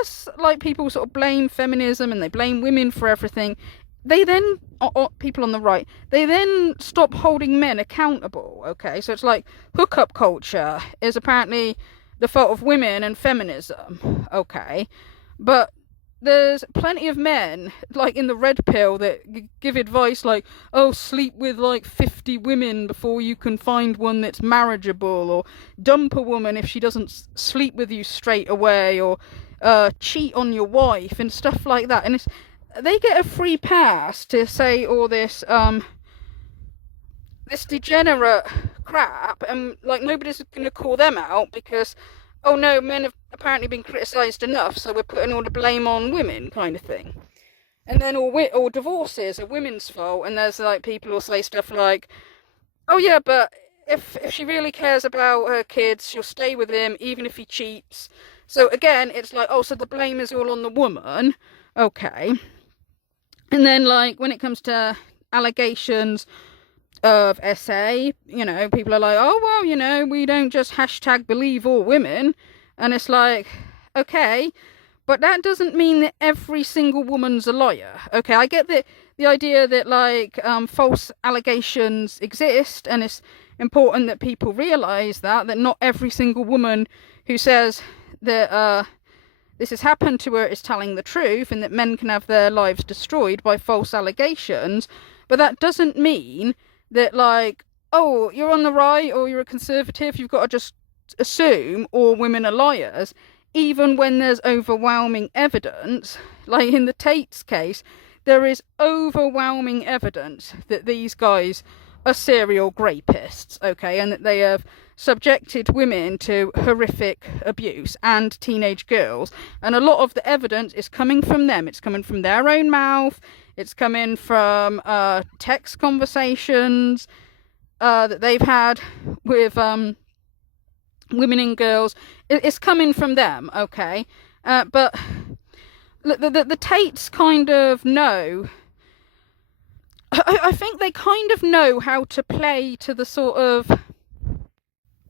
because like people sort of blame feminism and they blame women for everything, they then, people on the right, they then stop holding men accountable. Okay, so it's like hookup culture is apparently the fault of women and feminism. Okay, but there's plenty of men like in the red pill that give advice like, oh, sleep with like 50 women before you can find one that's marriageable, or dump a woman if she doesn't sleep with you straight away, or cheat on your wife and stuff like that. And they get a free pass to say all this this degenerate crap, and like nobody's going to call them out because, oh no, men have apparently been criticised enough, so we're putting all the blame on women, kind of thing. And then all divorces are women's fault, and there's like people who say stuff like, oh yeah, but if she really cares about her kids, she'll stay with him even if he cheats. So again, it's like, oh, so the blame is all on the woman. Okay. And then like when it comes to allegations of SA, people are like, oh, well, we don't just hashtag believe all women. And it's like, okay, but that doesn't mean that every single woman's a liar. Okay, I get the idea that like false allegations exist, and it's important that people realise that not every single woman who says that this has happened to her is telling the truth, and that men can have their lives destroyed by false allegations. But that doesn't mean that like, oh, you're on the right or you're a conservative, you've got to just assume all women are liars, even when there's overwhelming evidence. Like in the Tate's case, there is overwhelming evidence that these guys are serial rapists, okay, and that they have subjected women to horrific abuse, and teenage girls. And a lot of the evidence is coming from them. It's coming from their own mouth. It's coming from text conversations that they've had with women and girls. It's coming from them, okay? But the Tates kind of know. I think they kind of know how to play to the sort of,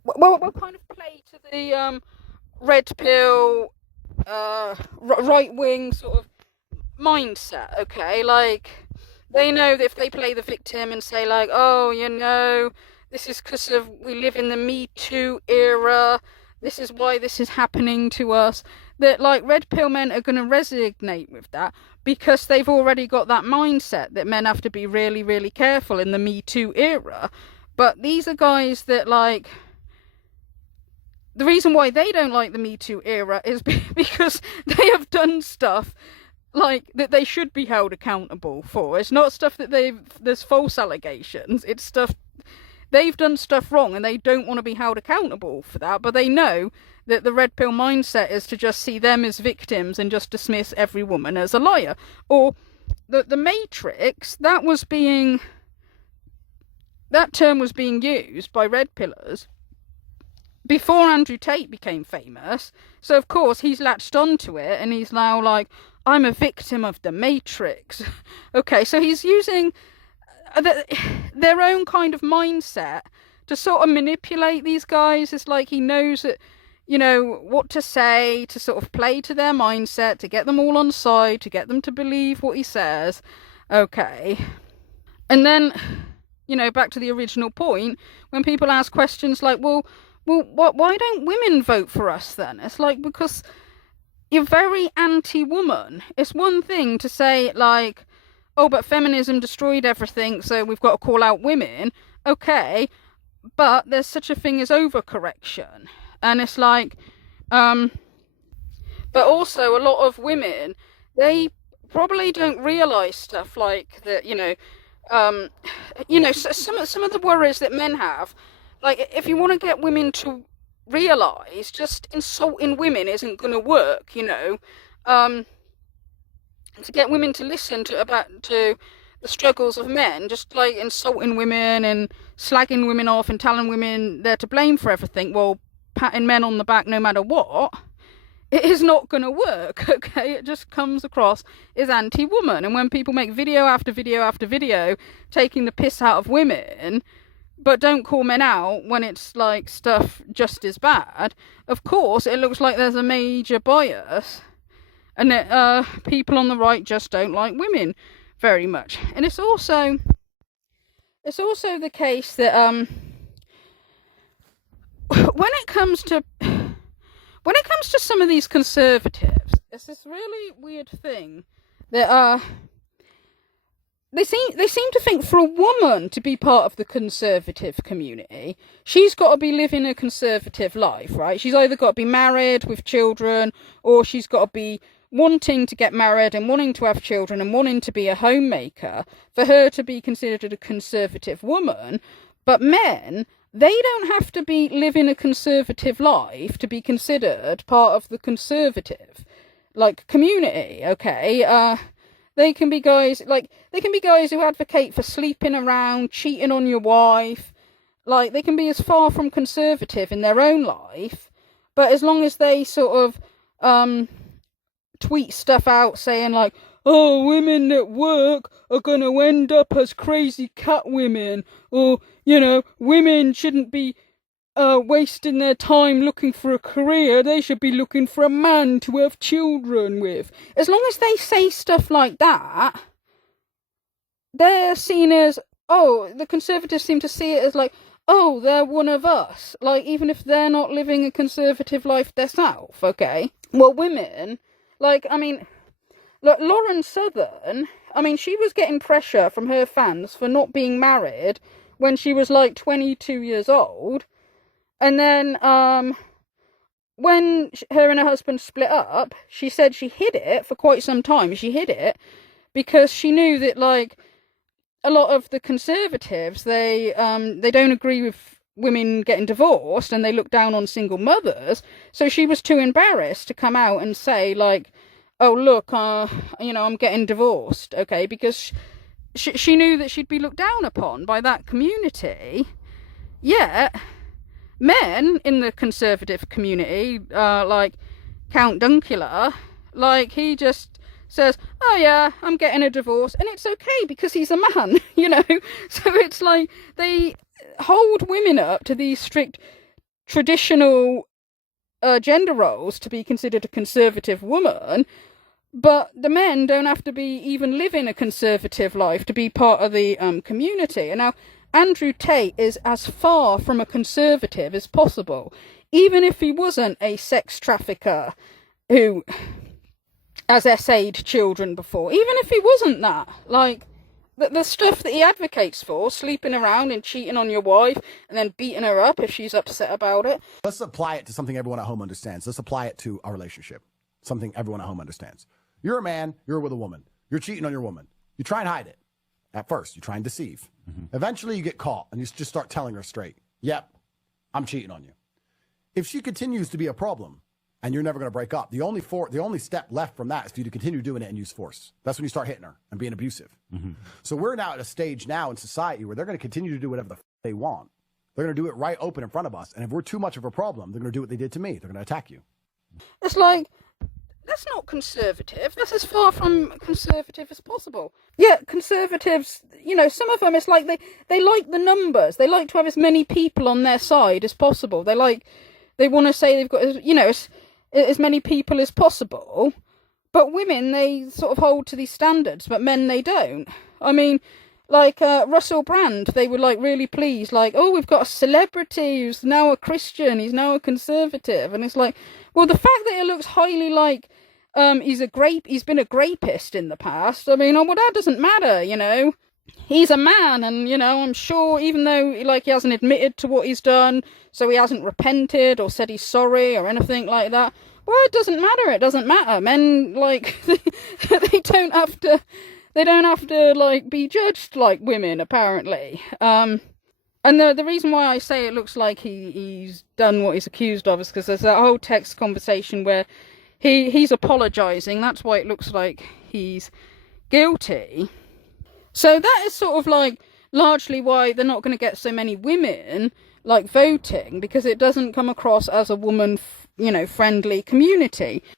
well, kind of play to the red pill, right wing sort of mindset. Okay, like they know that if they play the victim and say like, oh, this is because of we live in the Me Too era, this is why this is happening to us, that like red pill men are going to resonate with that because they've already got that mindset that men have to be really, really careful in the Me Too era. But these are guys that like, the reason why they don't like the Me Too era is because they have done stuff like that they should be held accountable for. It's not stuff that there's false allegations, it's stuff they've done stuff wrong and they don't want to be held accountable for that, but they know that the red pill mindset is to just see them as victims and just dismiss every woman as a liar. Or the Matrix, that term was being used by red pillars before Andrew Tate became famous, so of course he's latched onto it and he's now like, I'm a victim of the Matrix. Okay, so he's using their own kind of mindset to sort of manipulate these guys. It's like he knows that, what to say to sort of play to their mindset, to get them all on side, to get them to believe what he says. Okay. And then, back to the original point, when people ask questions like, well, why don't women vote for us then? It's like, because you're very anti-woman. It's one thing to say like, oh, but feminism destroyed everything, so we've got to call out women. Okay, but there's such a thing as overcorrection. And it's like, but also a lot of women, they probably don't realise stuff like that, some of the worries that men have, like if you want to get women to realise just insulting women isn't going to work, to get women to listen to the struggles of men, just like insulting women and slagging women off and telling women they're to blame for everything, while patting men on the back no matter what, it is not going to work, okay? It just comes across as anti-woman. And when people make video after video after video taking the piss out of women, but don't call men out when it's like stuff just as bad, of course it looks like there's a major bias and that people on the right just don't like women very much. And it's also the case that when it comes to some of these conservatives, it's this really weird thing that they seem to think for a woman to be part of the conservative community, she's got to be living a conservative life, right? She's either got to be married with children, or she's got to be wanting to get married and wanting to have children and wanting to be a homemaker for her to be considered a conservative woman. But men, they don't have to be living a conservative life to be considered part of the conservative, like, community, okay? They can be guys who advocate for sleeping around, cheating on your wife. Like, they can be as far from conservative in their own life, but as long as they sort of tweet stuff out saying like, oh, women at work are going to end up as crazy cat women, or, women shouldn't be wasting their time looking for a career, they should be looking for a man to have children with. As long as they say stuff like that, they're seen as, the conservatives seem to see it as like, they're one of us. Like, even if they're not living a conservative life themselves, okay? Well, women, look, Lauren Southern, she was getting pressure from her fans for not being married when she was like 22 years old. And then, when her and her husband split up, she said she hid it for quite some time. She hid it because she knew that, like, a lot of the conservatives, they don't agree with women getting divorced, and they look down on single mothers. So she was too embarrassed to come out and say, like, oh, look, I'm getting divorced, okay? Because she knew that she'd be looked down upon by that community. Yet men in the conservative community, like Count Dunkula, like, he just says, oh yeah, I'm getting a divorce, and it's okay because he's a man, So it's like, they hold women up to these strict traditional gender roles to be considered a conservative woman, but the men don't have to be even living a conservative life to be part of the community. And now, Andrew Tate is as far from a conservative as possible, even if he wasn't a sex trafficker who has essayed children before. Even if he wasn't that, like, the stuff that he advocates for, sleeping around and cheating on your wife and then beating her up if she's upset about it. Let's apply it to something everyone at home understands. Let's apply it to a relationship, something everyone at home understands. You're a man, you're with a woman, you're cheating on your woman. You try and hide it. At first, you try and deceive. Eventually, you get caught, and you just start telling her straight, yep, I'm cheating on you. If she continues to be a problem, and you're never going to break up, the only step left from that is for you to continue doing it and use force. That's when you start hitting her and being abusive. So we're now at a stage now in society where they're going to continue to do whatever the they want. They're going to do it right open in front of us, and if we're too much of a problem, they're going to do what they did to me. They're going to attack you. It's like, that's not conservative. That's as far from conservative as possible. Yeah, conservatives, some of them, it's like they like the numbers. They like to have as many people on their side as possible. They want to say they've got, as many people as possible. But women, they sort of hold to these standards, but men, they don't. Like Russell Brand, they were like really pleased, like, oh, we've got a celebrity who's now a Christian, he's now a conservative. And it's like, well, the fact that it looks highly like he's been a rapist in the past, well, that doesn't matter, He's a man, and, I'm sure, even though, like, he hasn't admitted to what he's done, so he hasn't repented or said he's sorry or anything like that, well, it doesn't matter. Men, like, they don't have to, like, be judged like women, apparently. And the reason why I say it looks like he's done what he's accused of is because there's that whole text conversation where he's apologising. That's why it looks like he's guilty. So that is sort of like largely why they're not going to get so many women like voting, because it doesn't come across as a woman, friendly community.